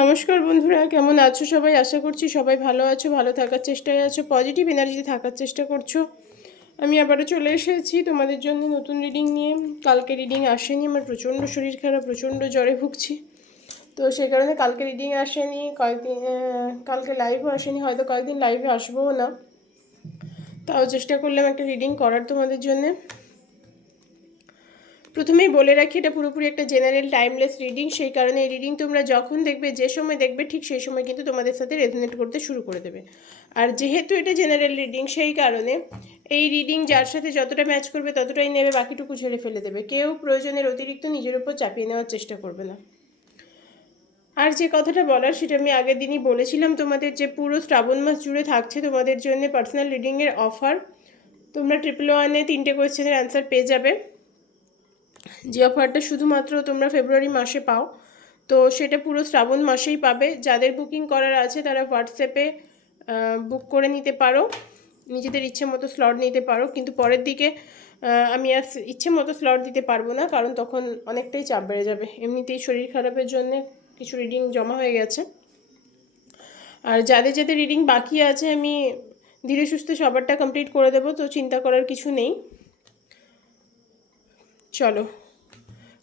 নমস্কার বন্ধুরা, কেমন আছো সবাই? আশা করছি সবাই ভালো আছো, ভালো থাকার চেষ্টায় আছো, পজিটিভ এনার্জিতে থাকার চেষ্টা করছো। আমি আবারও চলে এসেছি তোমাদের জন্য নতুন রিডিং নিয়ে। কালকে রিডিং আসেনি, আমার প্রচণ্ড শরীর খারাপ, প্রচণ্ড জ্বরে ভুগছি। তো সেই কারণে কালকে রিডিং আসেনি, কয়েকদিন কালকে লাইভও আসেনি, হয়তো কয়েকদিন লাইভে আসবোও না। তাও চেষ্টা করলাম একটা রিডিং করার তোমাদের জন্যে। প্রথমেই বলে রাখি, এটা পুরোপুরি একটা জেনারেল টাইমলেস রিডিং। সেই কারণে এই রিডিং তোমরা যখন দেখবে, যে সময় দেখবে, ঠিক সেই সময় কিন্তু তোমাদের সাথে রেজোনেট করতে শুরু করে দেবে। আর যেহেতু এটা জেনারেল রিডিং, সেই কারণে এই রিডিং যার সাথে যতটা ম্যাচ করবে ততটাই নেবে, বাকিটুকু ঝেড়ে ফেলে দেবে। কেউ প্রয়োজনের অতিরিক্ত নিজের উপর চাপিয়ে নেওয়ার চেষ্টা করবে না। আর যে কথাটা বলার, সেটা আমি আগের দিনই বলেছিলাম তোমাদের, যে পুরো শ্রাবণ মাস জুড়ে থাকছে তোমাদের জন্য পার্সোনাল রিডিংয়ের অফার। তোমরা 111-এ 3টে কোয়েশ্চেনের অ্যান্সার পেয়ে যাবে। যে অফারটা শুধুমাত্র তোমরা ফেব্রুয়ারি মাসে পাও, তো সেটা পুরো শ্রাবণ মাসেই পাবে। যাদের বুকিং করার আছে তারা হোয়াটসঅ্যাপে বুক করে নিতে পারো, নিজেদের ইচ্ছে মতো স্লট নিতে পারো। কিন্তু পরের দিকে আমি আর ইচ্ছে মতো স্লট দিতে পারবো না, কারণ তখন অনেকটাই চাপ বেড়ে যাবে। এমনিতেই শরীর খারাপের জন্য কিছু রিডিং জমা হয়ে গেছে। আর যাদের যাদের রিডিং বাকি আছে, আমি ধীরে সুস্থে সবারটা কমপ্লিট করে দেবো, তো চিন্তা করার কিছু নেই। চলো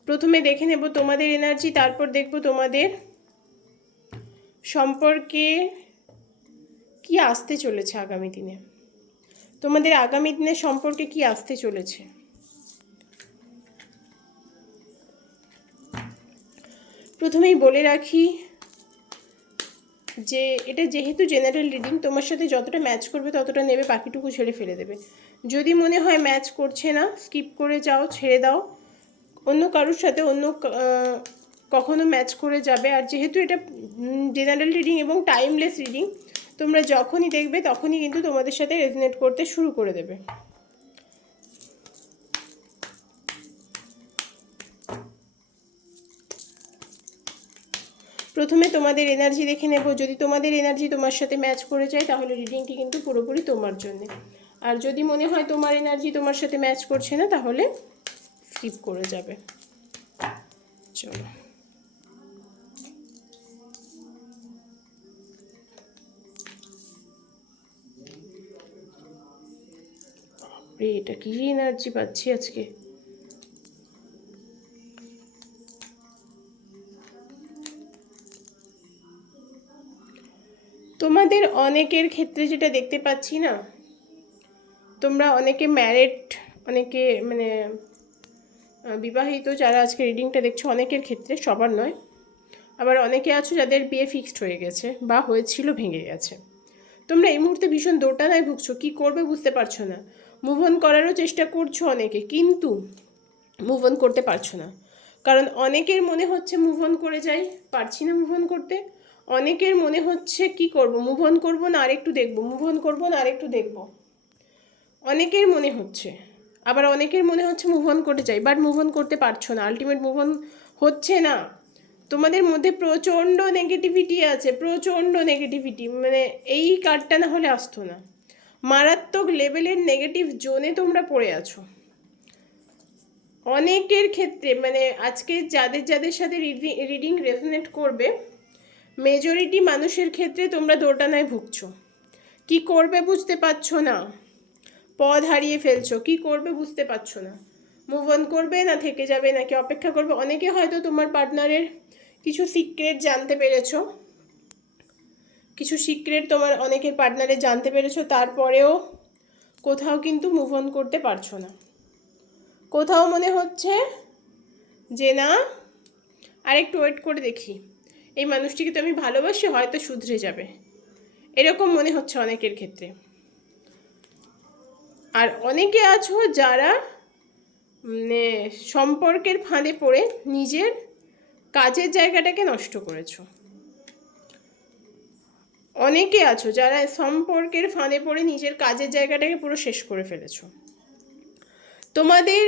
প্রথমে দেখে নেব তোমাদের এনার্জি, তারপর দেখব তোমাদের সম্পর্কে কি আসতে চলেছে আগামী দিনে। তোমাদের আগামী দিনের সম্পর্কে কি আসতে চলেছে। প্রথমেই বলে রাখি যে এটা যেহেতু জেনারেল রিডিং, তোমার সাথে যতটা ম্যাচ করবে ততটা নেবে, বাকিটুকু ছেড়ে ফেলে দেবে। যদি মনে হয় ম্যাচ করছে না, স্কিপ করে যাও, ছেড়ে দাও, অন্য কারোর সাথে কখনো ম্যাচ করে যাবে। আর যেহেতু এটা জেনারেল রিডিং এবং টাইমলেস রিডিং, তোমরা যখনই দেখবে তখনই কিন্তু তোমাদের সাথে রেজোনেট করতে শুরু করে দেবে। প্রথমে তোমাদের এনার্জি দেখে নেব। যদি তোমাদের এনার্জি তোমার সাথে ম্যাচ করে যায়, তাহলে রিডিংটি কিন্তু পুরোপুরি তোমার জন্য। আর যদি মনে হয় তোমার এনার্জি তোমার সাথে ম্যাচ করছে না, তাহলে স্কিপ করে যাবে। চলো এটা কি এনার্জি পাচ্ছি আজকে। তোমাদের অনেকের ক্ষেত্রে যেটা দেখতে পাচ্ছি না, তোমরা অনেকে ম্যারিড, অনেকে মানে বিবাহিত যারা আজকে রিডিংটা দেখছো, অনেকের ক্ষেত্রে, সবার নয়। আবার অনেকে আছো যাদের বিয়ে ফিক্সড হয়ে গেছে বা হয়েছিল, ভেঙে গেছে। তোমরা এই মুহূর্তে ভীষণ দোটানায় ভুগছো, কী করবে বুঝতে পারছো না। মুভ অন করারও চেষ্টা করছো অনেকে, কিন্তু মুভ অন করতে পারছো না। কারণ অনেকের মনে হচ্ছে মুভ অন করে যাই, পারছি না মুভ অন করতে। অনেকের মনে হচ্ছে কি করব, মুভ অন করবো না আরেকটু দেখবো, মুভ অন করবো না আরেকটু দেখবো, অনেকের মনে হচ্ছে। আবার অনেকের মনে হচ্ছে মুভ অন করতে চাই, বাট মুভ অন করতে পারছো না, আলটিমেট মুভ অন হচ্ছে না। তোমাদের মধ্যে প্রচণ্ড নেগেটিভিটি আছে, প্রচণ্ড নেগেটিভিটি, মানে এই কার্ডটা না হলে আসতো না। মারাত্মক লেভেলের নেগেটিভ জোনে তোমরা পড়ে আছো অনেকের ক্ষেত্রে। মানে আজকে যাদের যাদের সাথে রিডিং রেজোনেট করবে, মেজরিটি মানুষের ক্ষেত্রে তোমরা দোটানায় ভুগছো। কি করবে বুঝতে পারছো না, পথ হারিয়ে ফেলছো, কি করবে বুঝতে পারছো না। মুভ অন করবে না থেকে যাবে, নাকি অপেক্ষা করবে। অনেকে হয়তো তোমার পার্টনারের কিছু সিক্রেট জানতে পেরেছো, কিছু সিক্রেট তোমার অনেকের পার্টনারের জানতে পেরেছো, তারপরেও কোথাও কিন্তু মুভ অন করতে পারছো না। কোথাও মনে হচ্ছে যে না, আরেকটু ওয়েট করে দেখি, এই মানুষটিকে তো আমি ভালোবাসি, হয়তো শুধরে যাবে, এরকম মনে হচ্ছে অনেকের ক্ষেত্রে। আর অনেকে আছো যারা মানে সম্পর্কের ফাঁদে পড়ে নিজের কাজের জায়গাটাকে নষ্ট করেছো। অনেকে আছো যারা সম্পর্কের ফাঁদে পড়ে নিজের কাজের জায়গাটাকে পুরো শেষ করে ফেলেছো। তোমাদের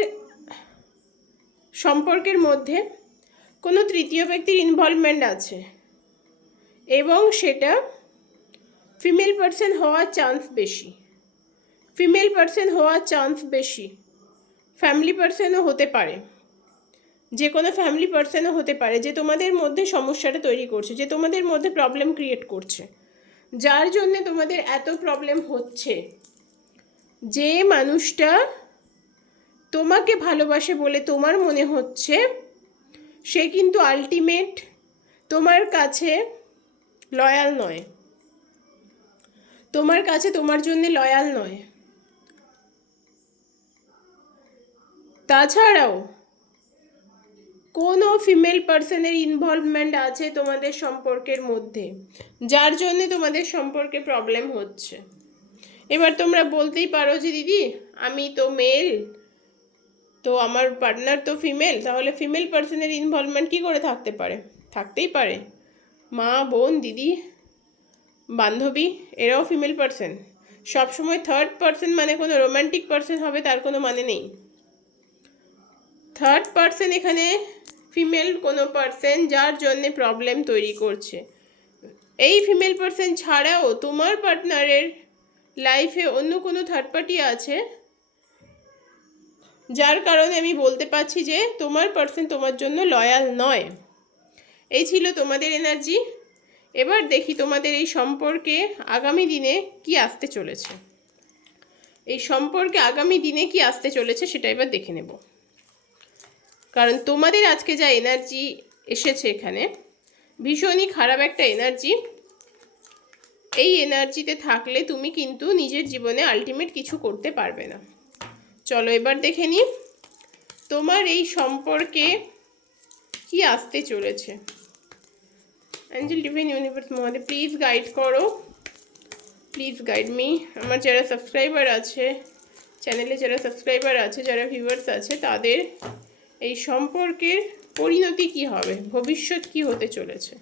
সম্পর্কের মধ্যে কোনো তৃতীয় ব্যক্তির ইনভলভমেন্ট আছে, এবং সেটা ফিমেল পার্সন হওয়ার চান্স বেশি। ফিমেল পার্সন হওয়ার চান্স বেশি, ফ্যামিলি পার্সনও হতে পারে। যে কোনো ফ্যামিলি পার্সনও হতে পারে, যে তোমাদের মধ্যে সমস্যাটা তৈরি করছে, যে তোমাদের মধ্যে প্রবলেম ক্রিয়েট করছে, যার জন্য তোমাদের এত প্রবলেম হচ্ছে। যে মানুষটা তোমাকে ভালোবাসে বলে তোমার মনে হচ্ছে, সে কিন্তু আলটিমেট তোমার কাছে লয়াল নয়, তোমার কাছে তোমার জন্য লয়াল নয়। তাছাড়াও কোনো ফিমেল পার্সনের ইনভলভমেন্ট আছে তোমাদের সম্পর্কের মধ্যে, যার জন্য তোমাদের সম্পর্কে প্রবলেম হচ্ছে। এবার তোমরা বলতেই পারো যে দিদি আমি তো মেল, তো আমার পার্টনার তো ফিমেল, তাহলে ফিমেল পার্সনের ইনভলভমেন্ট কী করে থাকতে পারে? থাকতেই পারে। মা, বোন, দিদি, বান্ধবী, এরাও ফিমেল পার্সন। সবসময় থার্ড পার্সন মানে কোনো রোম্যান্টিক পার্সন হবে তার কোনো মানে নেই। থার্ড পার্সন এখানে ফিমেল কোনো পার্সন যার জন্যে প্রবলেম তৈরি করছে। এই ফিমেল পার্সন ছাড়াও তোমার পার্টনারের লাইফে অন্য কোনো থার্ড পার্টি আছে, যার কারণে আমি বলতে পারছি যে তোমার পার্সন তোমার জন্য লয়াল নয়। এই ছিল তোমাদের এনার্জি। এবার দেখি তোমাদের এই সম্পর্কে আগামী দিনে কি আসতে চলেছে। এই সম্পর্কে আগামী দিনে কি আসতে চলেছে সেটা এবার দেখে নেব। কারণ তোমাদের আজকে যা এনার্জি এসেছে এখানে, ভীষণই খারাপ একটা এনার্জি। এই এনার্জিতে থাকলে তুমি কিন্তু নিজের জীবনে আলটিমেট কিছু করতে পারবে না। চলো এবার দেখে নিই তোমার এই সম্পর্কে কি আসতে চলেছে। Angel, divine, universe Mahadev please guide করো, প্লিজ গাইড মি। আমার যারা সাবস্ক্রাইবার আছে, চ্যানেলে যারা সাবস্ক্রাইবার আছে, যারা ভিউয়ার্স আছে, তাদের এই সম্পর্কের পরিণতি কি হবে, ভবিষ্যৎ কি হতে চলেছে,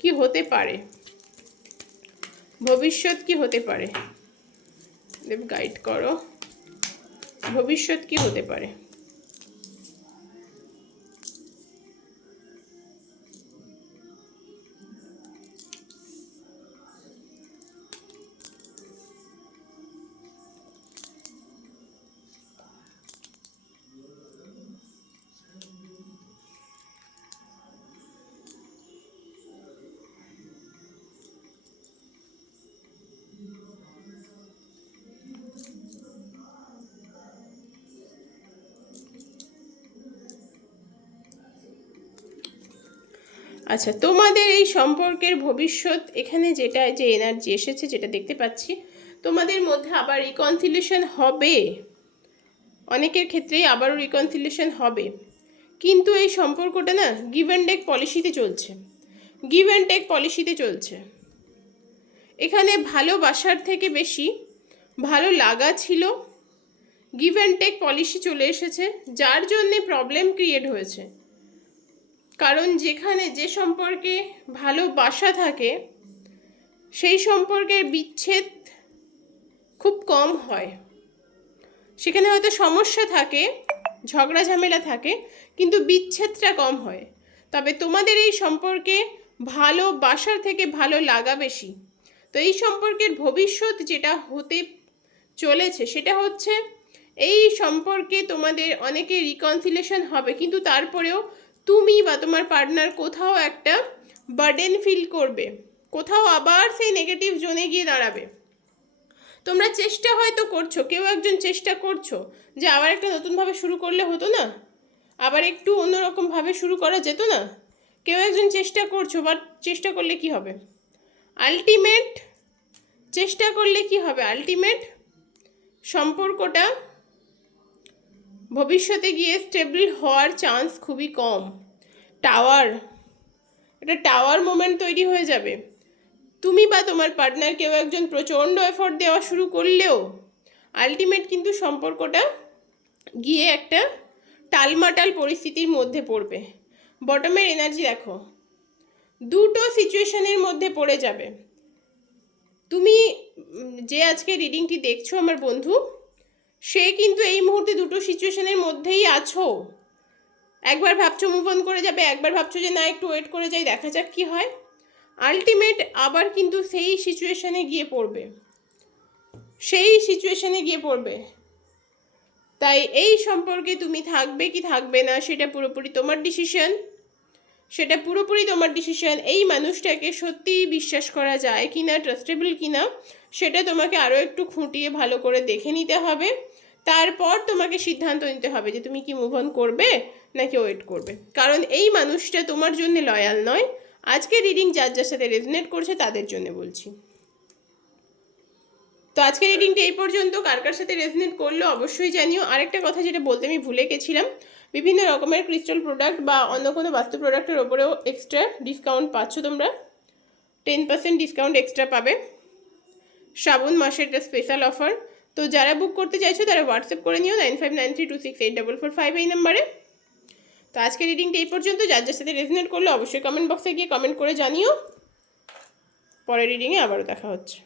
কি হতে পারে, ভবিষ্যৎ কি হতে পারে, দেব গাইড করো, ভবিষ্যৎ কি হতে পারে। আচ্ছা, তোমাদের এই সম্পর্কের ভবিষ্যৎ এখানে যেটা যে এনার্জি এসেছে, যেটা দেখতে পাচ্ছি, তোমাদের মধ্যে আবার রিকনসিলিয়েশন হবে, অনেকের ক্ষেত্রেই আবারও রিকনসিলিয়েশন হবে। কিন্তু এই সম্পর্কটা না গিভ অ্যান্ড টেক পলিসিতে চলছে, গিভ অ্যান্ড টেক পলিসিতে চলছে। এখানে ভালোবাসার থেকে বেশি ভালো লাগা ছিল, গিভ অ্যান্ড টেক পলিসি চলে এসেছে, যার জন্যে প্রবলেম ক্রিয়েট হয়েছে। কারণ যেখানে যে সম্পর্কে ভালোবাসা থাকে সেই সম্পর্কের বিচ্ছেদ খুব কম হয়। সেখানে হয়তো সমস্যা থাকে, ঝগড়া ঝামেলা থাকে, কিন্তু বিচ্ছেদটা কম হয়। তবে তোমাদের এই সম্পর্কে ভালোবাসার থেকে ভালো লাগা বেশি। তো এই সম্পর্কের ভবিষ্যৎ যেটা হতে চলেছে সেটা হচ্ছে এই সম্পর্কে তোমাদের অনেকে রিকনসিলিয়েশন হবে, কিন্তু তারপরেও তুমি বা তোমার পার্টনার কোথাও একটা বার্ডেন ফিল করবে, কোথাও আবার সেই নেগেটিভ জোনে গিয়ে দাঁড়াবে। তোমরা চেষ্টা হয়তো করছো, কেউ একজন চেষ্টা করছো যে আবার একটা নতুনভাবে শুরু করলে হতো না, আবার একটু অন্যরকমভাবে শুরু করা যেত না। কেউ একজন চেষ্টা করছো, বাট চেষ্টা করলে কি হবে? আলটিমেট চেষ্টা করলে কি হবে? আলটিমেট সম্পর্কটা ভবিষ্যতে গিয়ে স্টেবল হওয়ার চান্স খুবই কম। টাওয়ার, এটা টাওয়ার মোমেন্ট তৈরি হয়ে যাবে। তুমি বা তোমার পার্টনার কেউ একজন প্রচণ্ড এফোর্ট দেওয়া শুরু করলেও আলটিমেট কিন্তু সম্পর্কটা গিয়ে একটা টালমাটাল পরিস্থিতির মধ্যে পড়বে। বটমের এনার্জি দেখো, দুটো সিচুয়েশনের মধ্যে পড়ে যাবে। তুমি যে আজকে রিডিংটি দেখছো আমার বন্ধু, সে কিন্তু এই মুহূর্তে দুটো সিচুয়েশনের মধ্যেই আছো। একবার ভাবছো মুভ অন করে যাবে, একবার ভাবছো যে না একটু ওয়েট করে যাই, দেখা যাক কি হয়। আলটিমেট আবার কিন্তু সেই সিচুয়েশনে গিয়ে পড়বে, সেই সিচুয়েশনে গিয়ে পড়বে। তাই এই সম্পর্কে তুমি থাকবে কি থাকবে না সেটা পুরোপুরি তোমার ডিসিশন, এই মানুষটাকে সত্যিই বিশ্বাস করা যায় কি না, ট্রাস্টেবল কি না, সেটা তোমাকে আরও একটু খুঁটিয়ে ভালো করে দেখে নিতে হবে। তারপর তোমাকে সিদ্ধান্ত নিতে হবে যে তুমি কি মুভ অন করবে নাকি ওয়েট করবে। কারণ এই মানুষটা তোমার জন্য লয়াল নয়। আজকে রিডিং যার যার সাথে রেজনেট করছে তাদের জন্য বলছি। তো আজকে রিডিংটা এই পর্যন্ত। কার কার সাথে রেজনেট করলো অবশ্যই জানিও। আরেকটা কথা যেটা বলতে আমি ভুলে গেছিলাম, বিভিন্ন রকমের ক্রিস্টাল প্রোডাক্ট বা অন্য কোনো বাস্তু প্রোডাক্টের ওপরেও এক্সট্রা ডিসকাউন্ট পাচ্ছ তোমরা, 10% ডিসকাউন্ট এক্সট্রা পাবে। শ্রাবণ মাসের একটা স্পেশাল অফার। তো যারা বুক করতে চাইছো তারা হোয়াটসঅ্যাপ করে নিও 9593268445 এই নাম্বারে। তো আজকে রিডিংটা এই পর্যন্ত। যার যার সাথে রেজনেট করলো অবশ্যই কমেন্ট বক্সে গিয়ে কমেন্ট করে জানিও। পরের রিডিংয়ে আবারও দেখা হচ্ছে।